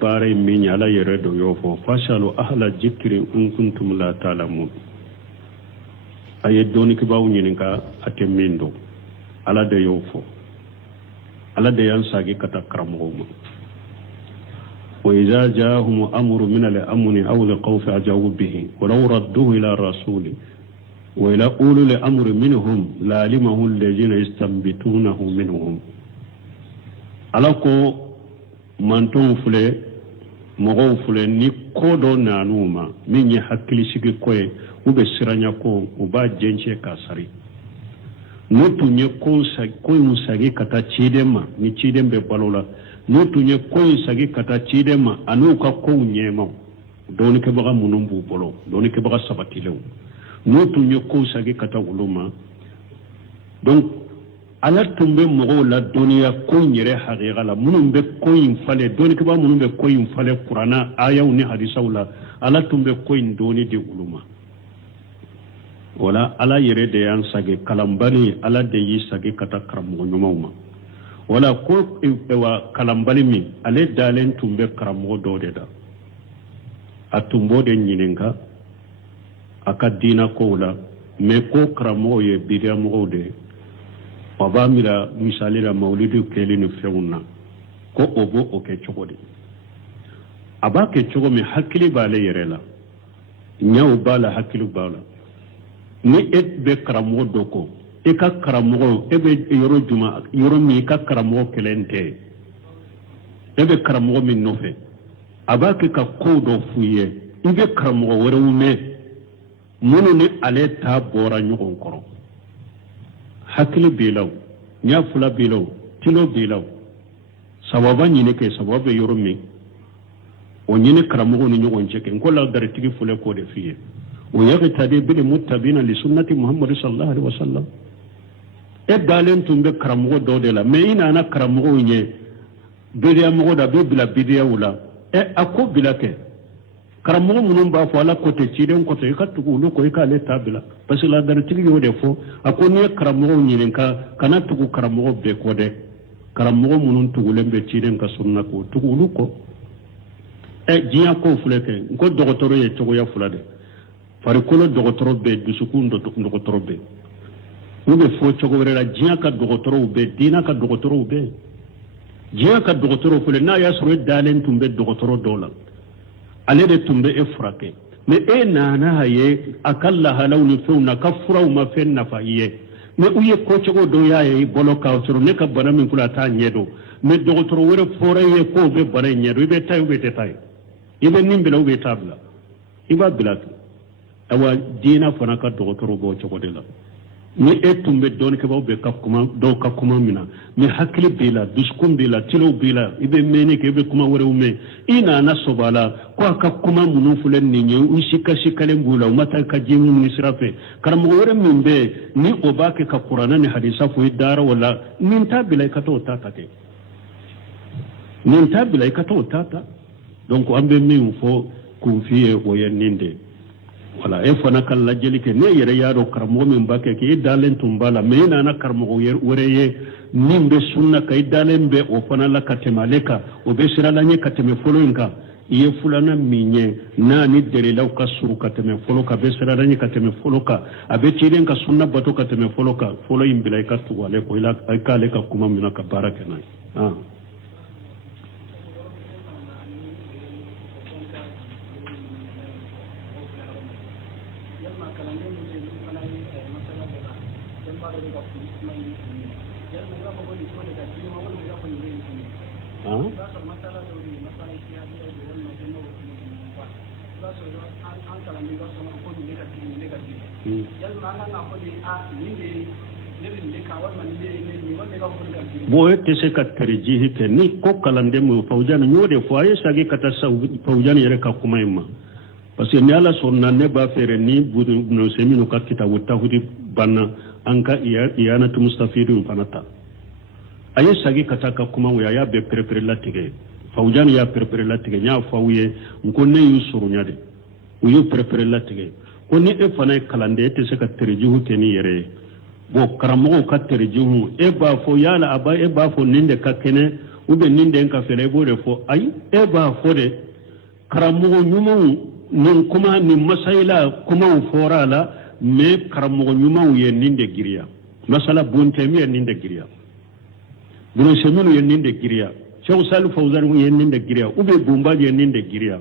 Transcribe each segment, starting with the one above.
bare min ala yere do yofo fashalu ahla jikri in kuntum la ta'lamun ayedoni ke bawu nyininka atemindo ala de yofo ala de yansagi kata karamoma wa idza jaahum amru min al-amni aw al-khawfi ajawu bihi wa law radduhu ila rasuli wa ila ulul amri minhum la alimahu alladhina yastanbitunahu minhum alako manton fule mogo fule ni kodo nanuma min ye hakkili sigi koye ube siranya ko uba jenche kasari notu nye koy musagi kata chidema ni chidembe balola notu nye koy sagi kata chidema anu ka ko nyema doni ke baga munumbu bolo doni ke baga sabatilew notu nye koy sagi kata uluma donc ala tumbe mogo la duniya ko nyere haqiqa la munum be ko fale doni ke ba munum be ko fale qur'ana ayaw ni hadisaw la ala tumbe ko doni de uluma wala ala yere de yan sage kalambani ala de yi sage kata karamo nyumawma wala ko wa kalambani mi ale dalen tumbe karamo do de da atumbo de nyininka akadina ko la me ko karamo ye bidamo de wabamira misalira maulidu kelini feuna ko obo oke chogode abake chogo me hakili bale yerela nyaw bala hakilu bala ni et be karamo doko e ka karamo e be yoro juma yoro mi ka karamo kelente e be karamo min nofe abake ka kodo fuye ibe karamo wore wume munu ni ale ta bora nyugon koro hakili bilaw nya fula bilaw tilo bilaw sababa nyine ke sababa yoro mi o nyine karamo ni nyugon cheke ko la dar tigi fule ko de fiye o yaga tade bil muttabina li sunnati muhammad sallallahu alaihi wasallam e dalen tumbe karamo do de la me ina na karamo nye bidiya mo da be bila bidiya wala e akko bilake karamo munun ba fo ala kote ciden kote ka tugu lu ko ka le tabila parce que la dar tigi yo de fo akko ne karamo nyinen ka kana tugu karamo be ko de karamo munun tugu lembe ciden ka sunna ko tugu lu ko e jiya ko fuleke ko dogotoro ye togo ya fulade fari kolo dogotoro be dusukun do dogotoro be ube fo togo wera jiya ka dogotoro be dina ka dogotoro be jiya ka dogotoro fule na ya soro dalen tumbe dogotoro dola ale de tumbe e frake me e nana haye akalla halawni feuna ka furaw ma fen nafa ye me uye ko togo do yaye boloka soro ne ka bana min kula ta nyedo me dogotoro wera fora ye ko be bana nyedo be tay be tay ibe nimbela ube tabla iba bilak awa dina fana ka dogotoro go togo de la ni etumbe don ke bawbe ka kuma do ka kuma mina mi hakli bila duskum bila tilo bila ibe meni ke ibe kuma wore ume ina na sobala ko ka kuma munu fulen ni nyi usika shikale ngula umata ka jimu ministrafe karam wore mimbe ni obake ka qur'ana ni hadisa fu idara wala ninta bila ka to tata ke ninta bila ka to tata donc ambe min fo kufiye o yeninde wala e fana kan lajeli ke ne yere yaro karamo min bake ke dalen tumbala me na na karamo yer woreye nimbe sunna kay dalen be o fana la katemaleka o be sira la nye kateme foloinka ye fulana minye na ni dere law kasuru kateme foloka be sira la nye kateme foloka abe tiren ka sunna bato kateme foloka folo imbila ka tuwale ko ila ka le ka kuma mina ka baraka na boye tese ka tarjihi ke ni ko kalande mu fawjana nyode foye sagi kata fawjana yere ka kuma imma parce que ni ala sonna ne ba fere ni budu no semino ka kitabu tawhid banna anka iyana tu mustafidu fanata aye sagi kata ka kuma ya be prepare latige fawjana ya prepare latige nya fawye ngonne yusuru nyade uyu prepare latige ko ni e fana kalande tese ka tarjihu ke ni yere bo karamo ka terjuhu e ba fo yala aba e ba fo ninde ka kene ube nin den ka fele bo de fo ay e ba fo de karamogo nyuman nin kuma nin masaila kuma fora la me karamogo nyuman ye nin de giriya masala bonte mi ye nin de giriya buno seminu ye nin de giriya Cheikh Salih Fawzan ye nin de giriya ube bumba ye nin de giriya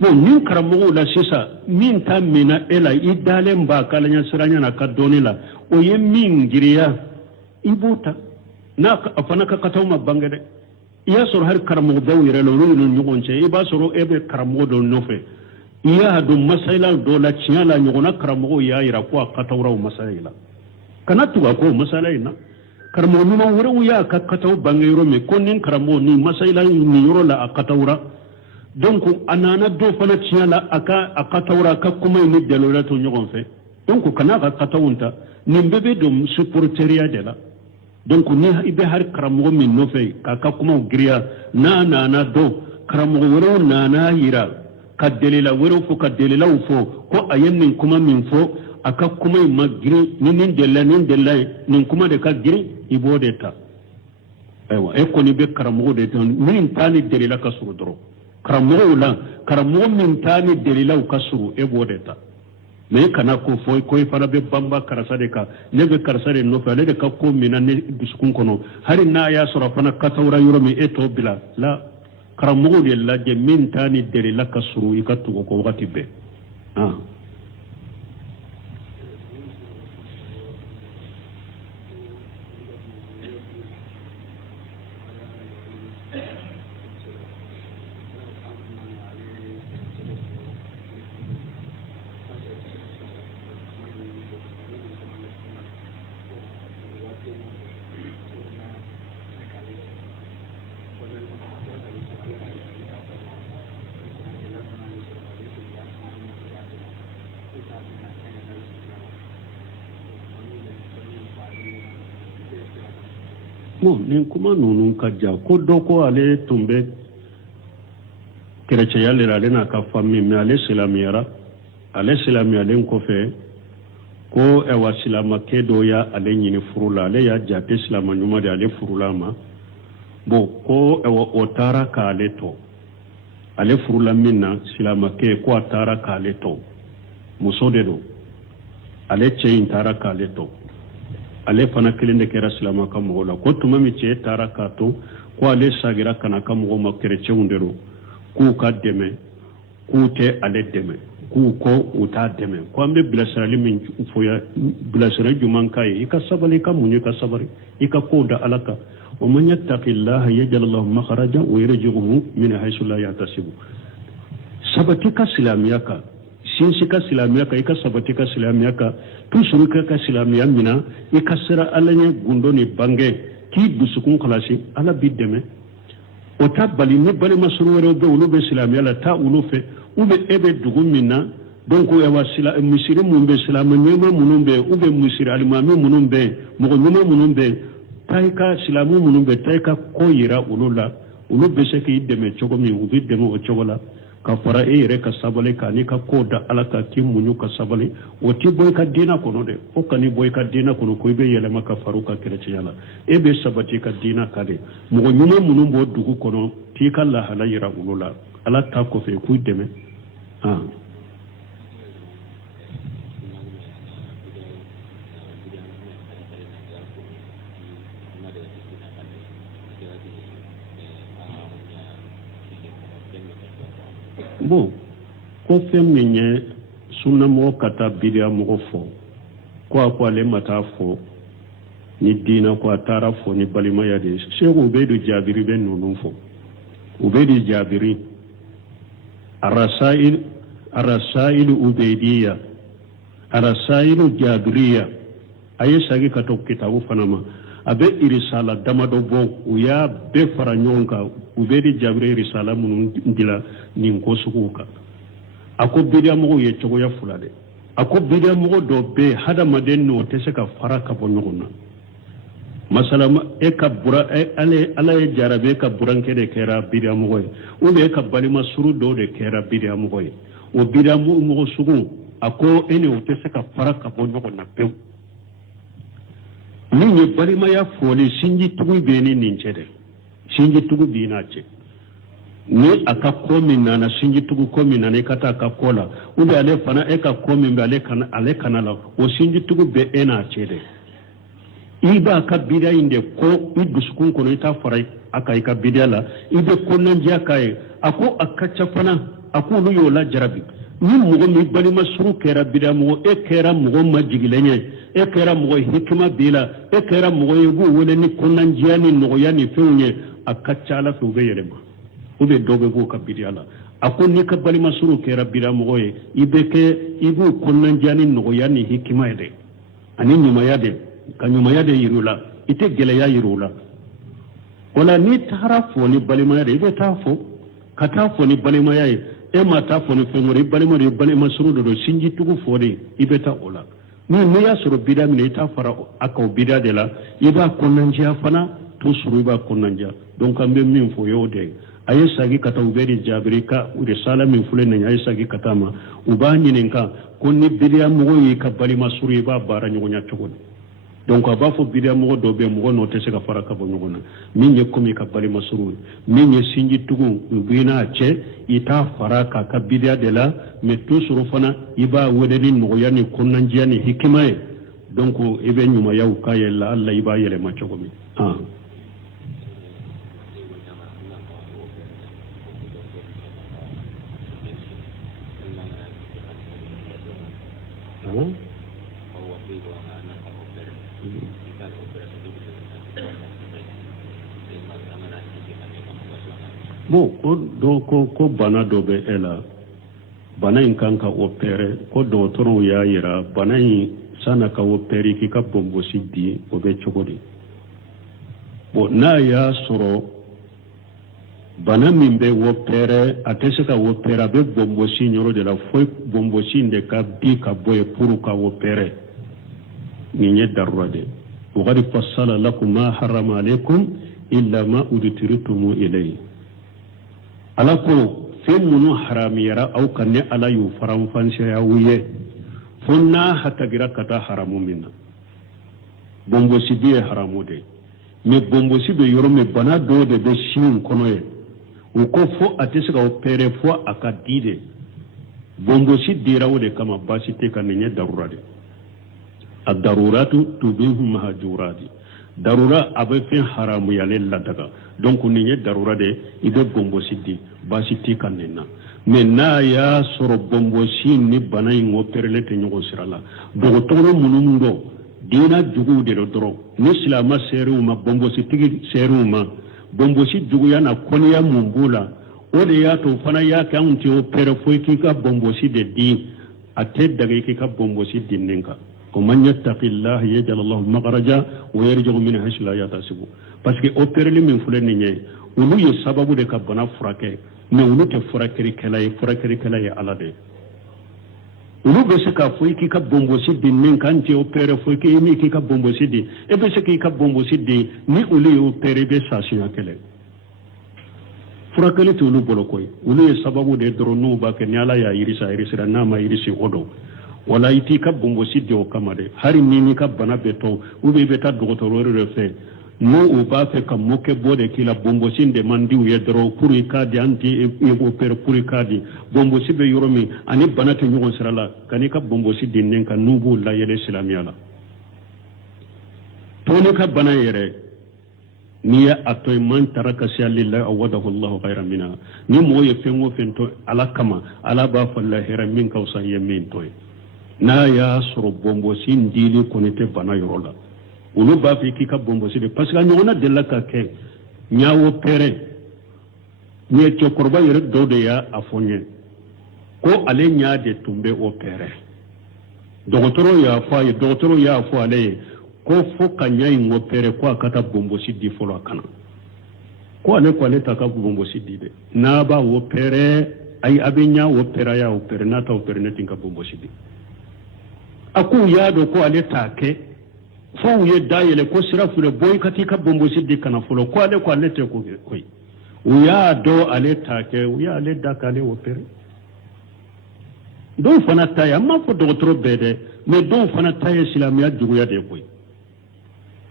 bon nin karamogo la sisa min ta mina ela idalen ba kalanya siranya na ka doni la o ye min giriya ibuta na afana ka kataw ma bangade iya soro har karamogo daw yere lo no nyugon che iba soro ebe karamogo do nofe iya do masaila do la chiala nyugona karamogo ya ira ko katawra masaila kana tuga ko masaila ina karamogo numa wure ya ka kataw bangayro me konin karamogo ni masaila ni yoro la akatawra donc anana do fana chiala aka akatawra ka kuma ni delora to nyugon fe donc kana ka katawunta ni bebe do supporteria de la donc ni ibe har karamogo min nofe ka kuma griya na do karamogo wuro na yira ka delila wuro fo ka delila fo ko ayen kuma min fo aka kuma magri nin della nin kuma de ka giri ibode ta aywa e ko ni be karamogo de ton min tani delila ka suru dro karamogo min tani delila ka suru e bode ta mais kana ko foy koy fara be bamba karasa de ka ne be karasa de no fale de ka ko mina ne biskun kono hari na ya sura fana katawra yoro mi eto bila la karamogo de la je min tani dere la kasuru ikatu ko wakati be bon nin kuma nunu ka ja ko do ko ale tumbe kereche yale ale na ka fammi me ale silamiyara ale silamiyalen ko fe ko e wa silama kedo ya ale nyini furula ale ya jate silama nyuma de ale furula ma bo ko e wa otara ka ale to ale furula minna silama ke ko atara ka ale to muso de do ale chein tara ka ale to ale fana kelen de kera silama ka mogo la ko tuma mi che tara ka to ko ale sagira kana ka mogo ma kereche undero ku ka deme ku te ale deme ku ko uta deme ko ambe bilasarali min foya bilasara juman kai ika sabali ka munye ka sabari ika ko da alaka wa man yattaqillaha yaj'al lahu makhraja wa yarzuquhu min haythu la yahtasib sabati ka silamiyaka sinsi ka silamiyaka ika sabati ka silamiyaka tusuru ka silamiya mina ika sira alanya gundo ni bange ki dusukun khalasi ala bideme o ta bali ni bali masuru wero be ulu be silamiya la ta ulu fe ube ebe dugu mina donc e wasila musiri mun be silama nyema munun be ube musiri alimami munun be mogo nyema munun be taika silamu munun be taika ko yira ulu la ulu be se ki deme chogo mi ubi deme o chogo la ka fara e yɛrɛ ka sabali ka ni ka ko da ala ka ki muɲu ka sabali o ti bɔ i ka diina kɔnɔ dɛ o ka ni bɔ i ka diina kɔnɔ ko i bɛ yɛlɛma ka faru ka kɛrɛtiya la e bɛ sabati ka diina ka de mɔgɔ ɲuman minnu bɔ dugu kɔnɔ t'i ka lahala yira olu la ala ta kɔfɛ k'u dɛmɛ bon ko fɛn min ye sunnamɔgɔ ka taa bidiya mɔgɔ fɔ ko a ko ale ma taa fɔ ni diina ko a taara fɔ ni balimaya de Sheikh Ubaidu Jabiri bɛ ninnu fɔ Ubaidu Jabiri arasail Ubaidiya arasail Jabiriya a ye sagi ka to kitabu fana ma a bɛ irisala damadɔ bɔ u y'a bɛɛ fara ɲɔgɔn kan Ubaidu Jabiri irisala minnu dila nin ko suguw kan a ko bidiya mɔgɔw ye cogoya fila de a ko bidiya mɔgɔ dɔ bɛ hadamaden n'o tɛ se ka fara ka bɔ ɲɔgɔn na masala e ka bura ala ye jarabi e ka burankɛ de kɛra bidiya mɔgɔ ye ou bien e ka balima suru dɔw de kɛra bidiya mɔgɔ ye o bidiya mɔgɔ sugu a ko e ni o tɛ se ka fara ka bɔ ɲɔgɔn na pewu min ye balimaya fɔli sinji tugu bɛ ni nin cɛ dɛ sinji tugu bina ce ni aka komi nana sinji tugu komi nana kata aka kola ube ale fana eka komi be ale kanala o sinji tugu be ena ce de iba ka bidia inde ko idusukun kono ita farai aka ika bidia la ibe konan ji aka yi ako akacha fana ako no yola jarabi ni mugo mi bali masuru kera bidia mugo e kera mugo majigilenye e kera mugo hikma bila e kera mugo yugo wole ni konan ji ani no yani fewnye akacha la fe ube yerema ube dobe go ka bidia la ako ni ka bali masuru kera bidia mugo e ibe ke ibu konan ji ani no yani hikma ede ani nyuma yade kanyuma yade yirula ite geleya yirula wala ni tara fo ni balima yade ibe ta fo kata fo ni balima yayi e ma ta fo ni fengori balima suru do sinji tugu fo de ibe ta ola ni ya suru bida mi ta fara aka bida de la iba konanja fana to suru iba konanja donc ambe min fo yode ayi sagi kata uberi jabirika risala min fule ne ayi sagi kata ma ubani ninka konni bidia mugo yi ka balima suru iba bara nyonya tugu donc aba fo bidia mo do be mo no te se ka fara ka bo ngona min ye komi ka bali masuru min ye sinji tugu bina che ita fara ka bidia de la me to suru fana iba wedeni no yani kunnan jiyani hikimaye donc ibe nyuma yaw ka yella Allah iba yele ma chogo mi bon ko bana do be ela bana in kan ka opere ko do toro ya yira bana in sana ka opere ki ka bombo siddi o be chogodi bo na ya soro bana min be opere atese ka opera be bombo si nyoro de la foi bombo si de ka bi ka boye puru ka opere ni nye darwade wa qad fassala lakum ma harrama alaykum illa ma udtiritum ilayhi ala ko fen munu haramiyara au kanne ala yu faran fanse ya wuye funna hatagira kata haramu minna bombo sibi haramu de me bombo sibi yoro me bana do de be shin kono ye u ko fo atese ka opere fo akadide bombo si dira wode kama basite kanne darura de ad-daruratu tubihu mahjurati darura abe fen haramu yale ladaga donc ni nye darura de ibe bombo siddi basiti kanena mais na ya soro bombo sin ni bana ingo perle te nyogo sirala dogo toro munumundo dina jugu de doro ni islama seru ma bombo sitigi seru ma bombo si jugu yana koniya mumbula o de ya to fana ya kan ti o pere foi ki ka bombo si de di ate daga ki ka bombo si dinninka ومن يتق الله يجعل الله مخرجا ويرزقه من حيث لا يحتسب parce que opéré min fulani nye ulu ye sababu de ka bana furake mais ulu te furakeri kala ye ala de ulu be se ka foyi ki ka bombo siddi min kan te opéré foyi ki ni ki ka bombo siddi e be se ki ka bombo siddi ni ulu ye opéré be sasiya kele furakeli te ulu bolo koy ulu ye sababu de dronu ba ke ni ala ya irisa na ma irisi odo wala iti ka bombo siddi o kamade hari ni ka bana beto ube beta dogotoro refe no o ba fe ka moke bode kila bombo sinde mandi u yedro pour ikadi anti e opere pour ikadi bombo sibe yoromi ani bana te nyogon sirala kani ka bombo siddi nen ka nubu la yele islamiyala to ne ka bana yere ni ya atoy man taraka sha lillahi awadahu Allah khairan minha ni mo ye fengo fento ala kama ala ba falla hera min kausa yemin toy na ya soro bombo sin dili konete bana yorola ulu ba fi ki ka bombo sidi parce que nyona de la ka ke nyawo pere nye to korba yere do de ya afonye ko ale nya de tumbe o pere dogotoro ya fo ale ko fo kanya ngo pere ko akata bombo sidi folo kana ko ale ta ka bombo sidi de na ba wo pere ay abenya wo pere ya wo pere na ta wo pere ne tinka bombo sidi aku yado ko ale take fo ye dayele ko sira fure boy kati ka bombo siddi kana fulo ko ale te ko koy yado ale take ale dakale opere don fana taya ma fo docteur bede mais don fana taya islamiya juguya de koy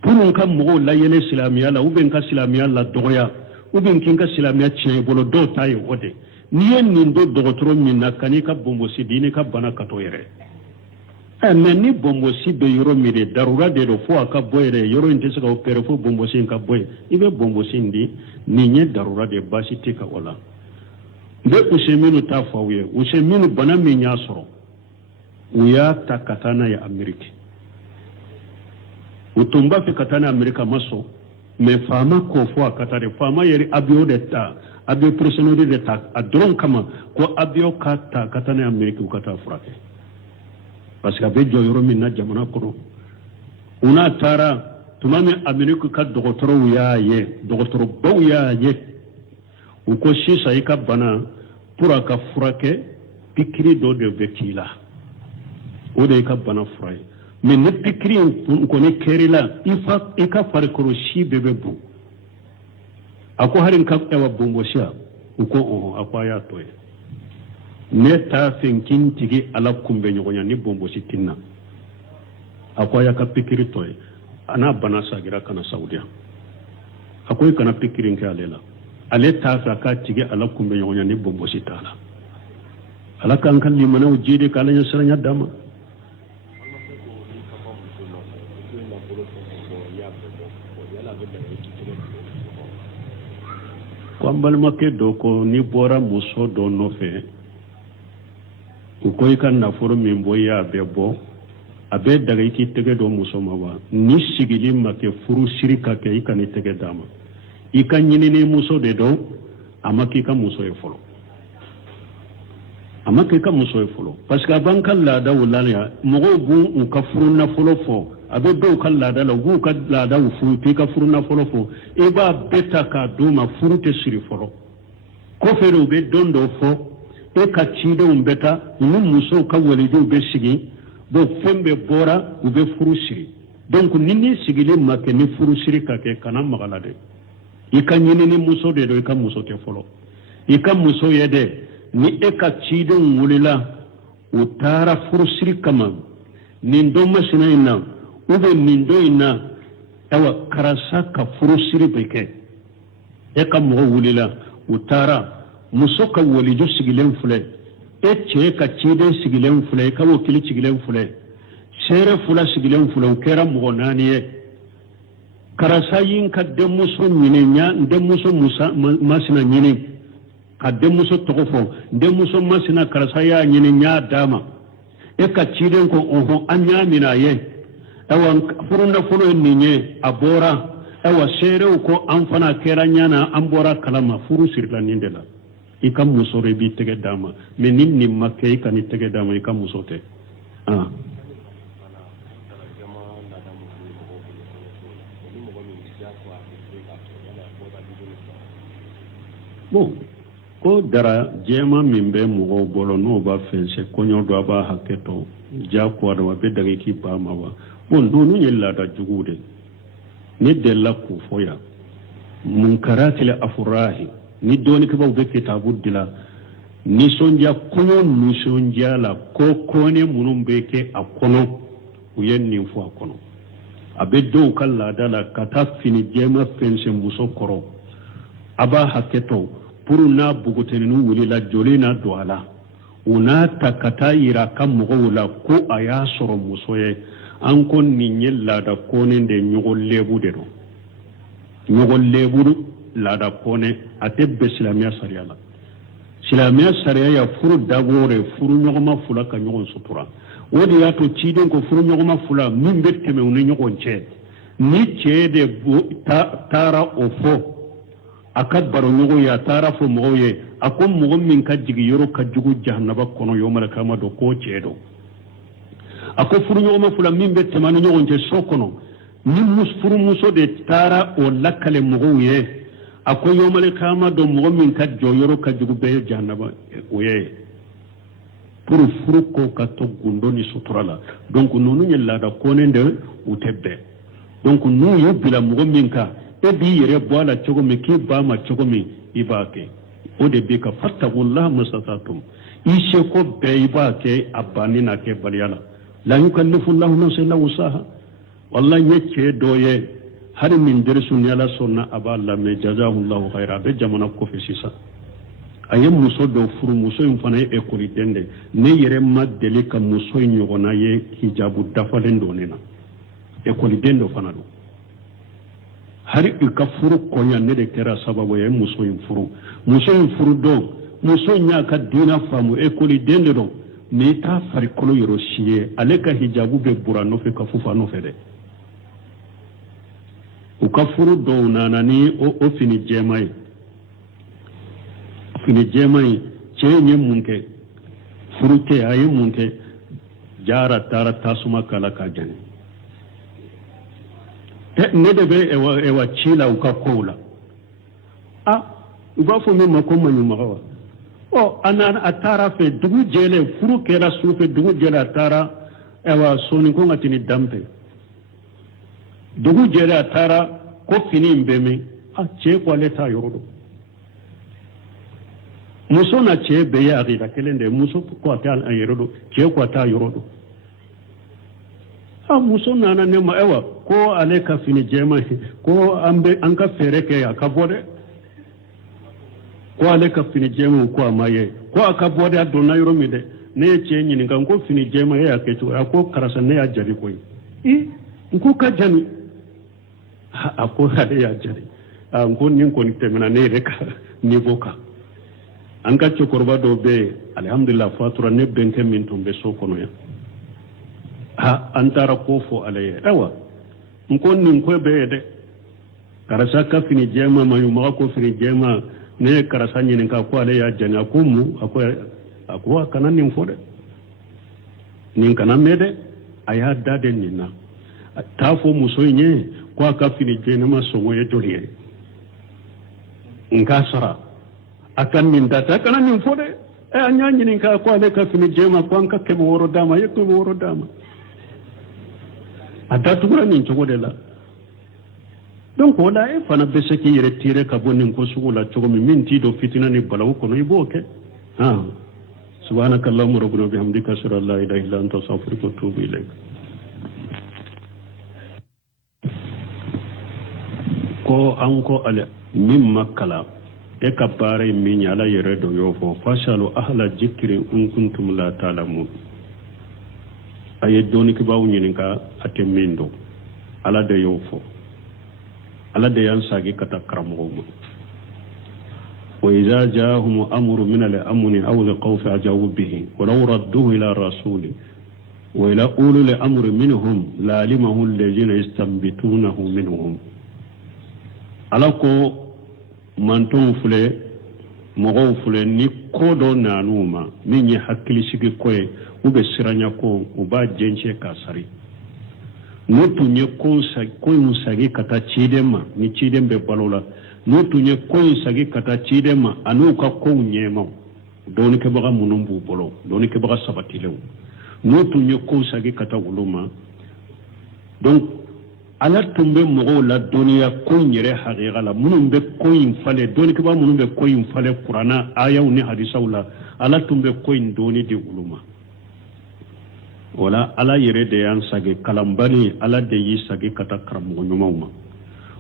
pour on kam mo la yele islamiya la ou ben ka islamiya la doya ou bien kinga silamia tiɲɛ bolo dɔw ta ye o de n'i ye nin don dɔgɔtɔrɔ min na kan'i ka bonbosi di n'i ka bana ka to yɛrɛ mais ni bonbosi bɛ yɔrɔ min de darura de don fo a ka bɔ yɛrɛ yɔrɔ in tɛ se ka opérer fo bonbosi in ka bɔ yen i bɛ bonbosi in di nin ye darura de baasi tɛ ka o la n bɛ Useyiminu ta fɔ aw ye Useyiminu bana min y'a sɔrɔ u y'a ta ka taa n'a ye Amérique u tun b'a fɛ ka taa n'a ye Amérique a ma sɔn mais faama ko fɔ a ka taa de faama yɛrɛ avion de ta avion personnel de ta a dɔrɔn kama ko avion ka ta ka taa n'a ye Amérique u ka taa furakɛ parce que a bɛ jɔ yɔrɔ min na jamana kɔnɔ u n'a taara tuma min Amérique ka dɔgɔtɔrɔw y'a ye dɔgɔtɔrɔbaw y'a ye u ko sisan i ka bana pour a ka furakɛ pikiri dɔ de bɛ k'i la o de y'i ka bana fura ye mais ni pikiri in kɔni kɛr'i la i ka farikolo si bɛɛ bɛ bon a ko hali n ka bonbosiya u ko a ko a y'a to ye ne t'a fɛ n k'i tigi ala kunbɛ ɲɔgɔnya ni bonbosi tɛ n na a ko a y'a ka pikiri to ye a n'a bana sagira ka na Saudiya a ko i kana pikiri in kɛ ale la ale t'a fɛ a k'a tigi ala kunbɛ ɲɔgɔnya ni bonbosi t'a la ala k'an ka limanaw ji de k'ala ɲɛ siranya d'a ma ko an balimakɛ dɔ ko n'i bɔra muso dɔ nɔfɛ u ko i ka nafolo min bɔ i y'a bɛɛ bɔ a bɛɛ daga i k'i tɛgɛ dɔ muso ma wa ni sigili ma kɛ furusiri ka kɛ i ka n'i tɛgɛ d'a ma i ka ɲinini muso de dɔn a ma k'i ka muso ye fɔlɔ a ma k'i ka muso ye fɔlɔ parce que a b'an ka laadaw la yan mɔgɔw b'u ka furu nafolo fɔ a bɛ dɔw ka laada la u b'u ka laadaw furu k'i ka furu nafolo fɔ i b'a bɛɛ ta k'a d'u ma furu tɛ siri fɔlɔ kɔfɛ de u bɛ don dɔ fɔ e ka cidenw bɛ taa u ni musow ka walidenw bɛ sigi donc fɛn bɛɛ bɔra u bɛ furu siri donc ni n'i sigilen ma kɛ ni furu siri ka kɛ kana maga la dɛ i ka ɲinini muso de don i ka muso tɛ fɔlɔ i ka muso ye dɛ ni e ka cidenw wulila u taara furu siri kama nin dɔ masina in na ou bien nin dɔ in na awa karisa ka furu siri bɛ kɛ e ka mɔgɔ wulila u taara muso ka waliju sigilen filɛ e cɛ ka ciden sigilen filɛ i ka wakili sigilen filɛ seere fula sigilen filɛ u kɛra mɔgɔ 4 ye karisa yin ka denmuso ɲini n denmuso masina ɲini ka denmuso tɔgɔ fɔ denmuso masina karisa y'a ɲini n y'a d'a ma e ka ciden ko an y'a minɛ a ye awa furu nafolo ye nin ye a bɔra awa seerew ko an fana kɛra ɲana an bɔra kalama furu sirila nin de la i ka muso de b'i tɛgɛ d'a ma mais ni nin ma kɛ i ka n'i tɛgɛ d'a ma i ka muso tɛ bon ko dara jɛma min bɛ mɔgɔw bolo n'o b'a fɛnsɛ kɔɲɔ dɔ a b'a hakɛ to diyagoya don a bɛ daga i k'i ba ma wa bon ninnu ye laada juguw de ne delila k'o fɔ yan munkaratil afurahi ni dɔɔnikɛbaw bɛ kitabu dila nisɔndiya kɔɲɔ nisɔndiya la ko kɔnɛ minnu bɛ kɛ a kɔnɔ u ye nin fɔ a kɔnɔ a bɛ dɔw ka laada la ka taa fini jɛma fɛnsɛ muso kɔrɔ a b'a hakɛ to pour n'a bugutɛnninw wulila joli na don a la u n'a ta ka taa yira a ka mɔgɔw la ko a y'a sɔrɔ muso ye an ko nin ye laada kɔnɛ de ɲɔgɔn lebu de don ɲɔgɔn lebu laada kɔnɛ a tɛ bɛn silamɛya sariya la silamɛya sariya ya furu dabɔ de furu ɲɔgɔnma fila ka ɲɔgɔn sutura o de y'a to ciden ko furu ɲɔgɔnma fila min bɛ tɛmɛ u ni ɲɔgɔn cɛ ni cɛ de taara o fɔ a ka baroɲɔgɔn ye a taara fɔ mɔgɔw ye a ko mɔgɔ min ka jigi yɔrɔ ka jugu jahanaba kɔnɔ yawmal kiyama don k'o cɛ don a ko furu ɲɔgɔnma fila min bɛ tɛmɛ ni ɲɔgɔn cɛ so kɔnɔ ni furumuso de taara o lakale mɔgɔw ye a ko yawmal kiyama don mɔgɔ min ka jɔ yɔrɔ ka jugu bɛɛ ye jahanaba o ye pour furu ko ka to gundo ni sutura la donc ninnu ye laada kɔnɛ de u tɛ bɛn donc n'u y'u bila mɔgɔ min kan e b'i yɛrɛ bɔ a la cogo min k'i ba ma cogo min i b'a kɛ o de bɛ ka fattaqullaha mastata'tum i seko bɛɛ i b'a kɛ a banni n'a kɛ baliya la la yukallifullahu nafsan illa wusaha wallahi n ye cɛ dɔ ye hari min dersu ni ala sonna aballa me jazahullahu khaira be jamana ko fi sisa aye muso do furu muso in fana e ko dende ne yere maddeli ka muso in yogona ye hijabu dafalen do nena e ko dendo fana do hari ka furu ko nya ne de kera sababu ye muso in furu do muso nya ka dina famu e ko dende do ne ta fari kolo yoro shiye ale ka hijabu be burano fe ka fufa no fe de u ka furu do nanani o fini jemai ce nye munke furu ke ayi munke jara tara tasuma kala ka jani ne de be ewa chila u ka kola u ba fo me mako manyu magawa ana atara fe dugu jele furu ke la su fe dugu jele atara ewa soni ko ngatini dampe dugu jere atara ko fini mbeme ce ko leta yorodo muso na ce be ya ri da kelende muso ko ata yorodo ce ko ata yorodo muso na ne ma ewa ko aleka fini jema ko ambe an ka fere ke aka bode ko aleka fini jema ko amaye ko aka bode adona yoro mi de ne ce nyini kan ko fini jema ya ke to ko karasa ne ya jari ko ko ka jani ako hade ya jari ko nin ko ni temena ne reka ni boka an ka chokorba do be alhamdulillah fatura ne benke min to be so kono ya antara ko fo alaye ewa ko nin ko be de karasa ka fini jema mayu ma ko fini jema ne karasa nyin ka ko ale ya jana ko mu ako kana nin fo de nin kana mede aya dade nina tafo muso nye kwa ka fini jena ma songo ye doliye nkasara akan min data kana min fode anya nyini ka ko ale ka fini jema ko an ka ke woro dama ye ko woro dama adatu gura min to godela donc wala e fana be se ki yere tire ka bonin ko sugula to min ti do fitina ni balaw ko no iboke subhanakallahumma rabbuna bihamdika ashhadu an la ilaha illa anta astaghfiruka wa atubu ilayk ko anko ale min makala e ka bare min yala yere do yofo fasalu ahla jikri in kuntum la ta'lamun aye doni ki bawu nyini ka atemindo ala de yofo ala de yansagi kata karamo wa idza jaahum amru min al-amni aw al-khawfi ajawu bihi wa law radduhu ila rasuli wa ila ulil amri minhum la alimahu alladhina yastanbitunahu minhum alako manton fule mogo fule ni kodo nanuma minye hakili sigi koe ube siranya ko uba jenche kasari notu nye koe musagi kata chidema ni chidembe balola notu nye koe sagi kata chidema anuka koe nyema doni ke baga munumbu bolo doni ke baga sabatilew notu nye koe sagi kata uluma donc ala tumbe mogo la duniya ko nyere haqiqa la munum be ko infale doni kiba munum be ko infale qur'ana ayaw ni hadisaw la ala tumbe ko indoni di uluma wala ala yere de yan sage kalambani ala de yi sage kata karamo nyumawma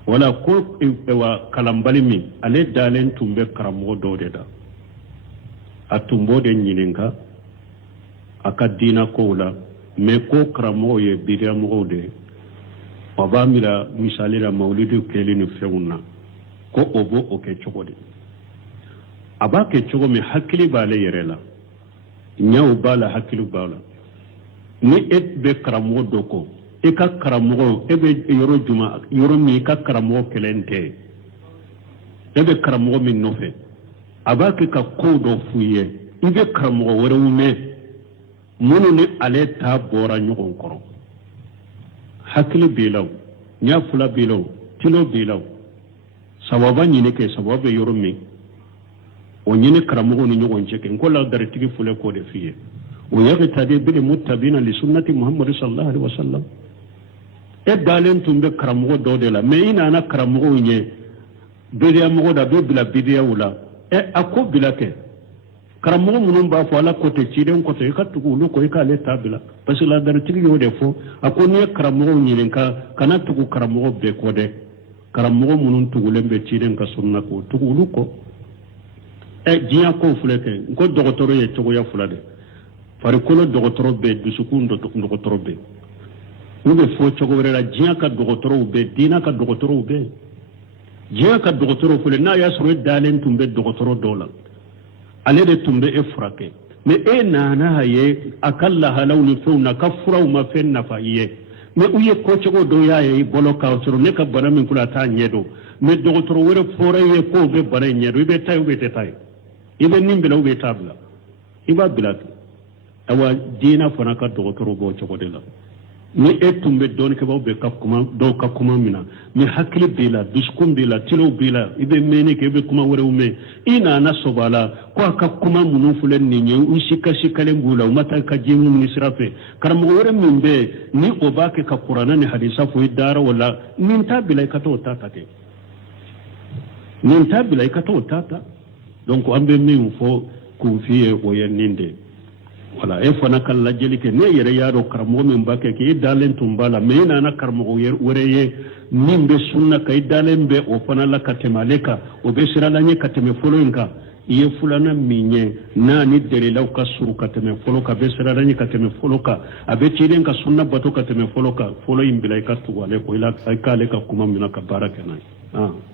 wala ko wa kalambali mi ale dalen tumbe karamo do de da atumbo de nyininka akadina ko la me ko karamo ye bidia mo de wabamira misalira maulidu kelinu feuna ko obo oke chogodi abake chogo mi hakili bale yerela nyaw bala hakilu bala ni et be karamo doko e ka karamo e be yoro juma yoro mi ka karamo kelente e be karamo mi nofe abake ka kodo fuye ibe karamo wore wume munu ni ale ta bora nyugon koro hakili bilaw nya fula bilaw tilo bilaw sababa nyine ke sababa yoro mi o nyine karamo ni nyugon cheke ko la daretigi fule ko de fiye o yake tade bil muttabina li sunnati muhammad sallallahu alaihi wasallam e dalen tumbe karamo do de la me ina na karamo nye bidiya mo da be bila bidiya wala e akko bilake karamɔgɔ minnu b'a fɔ ala ko tɛ ciden kɔfɛ i ka tugu olu kɔ i k'ale taabila parce que ladaritigi y'o de fɔ a ko n'i ye karamɔgɔw ɲininka kana tugu karamɔgɔ bɛɛ kɔ dɛ karamɔgɔ minnu tugulen bɛ ciden ka sunna k'o tugu olu kɔ diɲɛ kow filɛ kɛ n ko dɔgɔtɔrɔ ye cogoya fila de farikolo dɔgɔtɔrɔ bɛ yen dusukun dɔgɔtɔrɔ bɛ yen n'u bɛ fɔ cogo wɛrɛ la diɲɛ ka dɔgɔtɔrɔw bɛ yen diinɛ ka dɔgɔtɔrɔw bɛ yen diɲɛ ka dɔgɔtɔrɔw filɛ n'a y'a sɔrɔ e dalen tun bɛ dɔgɔtɔrɔ dɔw la ale de tun bɛ e furakɛ mais e nana a ye a ka lahalaw ni fɛnw na ka furaw ma fɛn nafa i ye mais u ye kocogo dɔ y'a ye i bolo k'a sɔrɔ ne ka bana min kula a t'a ɲɛ dɔn mais dɔgɔtɔrɔ wɛrɛ fɔra i ye k'o bɛ bana in ɲɛ dɔn i bɛ taa ye ou bɛ tɛ taa ye i bɛ nin bila ou bɛ taa bila i b'a bila ten awa diinɛ fana ka dɔgɔtɔrɔ b'o cogo de la ni e tun bɛ dɔɔninkɛbaw bɛ ka kuma dɔw ka kuma min na ni hakili b'i la dusukun b'i la tilew b'i la i bɛ mɛnni kɛ i bɛ kuma wɛrɛw mɛn i nana sɔbɔ a la ko a ka kuma minnu filɛ nin ye u sikalen b'u la u ma taa ka diɲɛ ɲini sira fɛ karamɔgɔ wɛrɛ min bɛ yen ni o b'a kɛ ka kuranɛ ni hadisa fɔ i dara o la nin t'a bila i ka t'o ta kɛ nin t'a bila i ka t'o ta donc an bɛ min fɔ k'u f'i ye o ye nin de wala e fana ka lajɛli kɛ ne yɛrɛ y'a dɔn karamɔgɔ min b'a kɛ k'i dalen tun b'a la mais i nana karamɔgɔ wɛrɛ ye min bɛ sunna kan i dalen bɛ o fana la ka tɛmɛ ale kan o bɛ sirala ɲɛ ka tɛmɛ fɔlɔ in kan i ye filanan min ye n'a ni dalilaw ka surun ka tɛmɛ fɔlɔ kan a bɛ sirala ɲɛ ka tɛmɛ fɔlɔ kan a bɛ ciden ka sunna bato ka tɛmɛ fɔlɔ kan fɔlɔ in bila i ka tugu ale kɔ i k'ale ka kuma minɛ ka baara kɛ n'a ye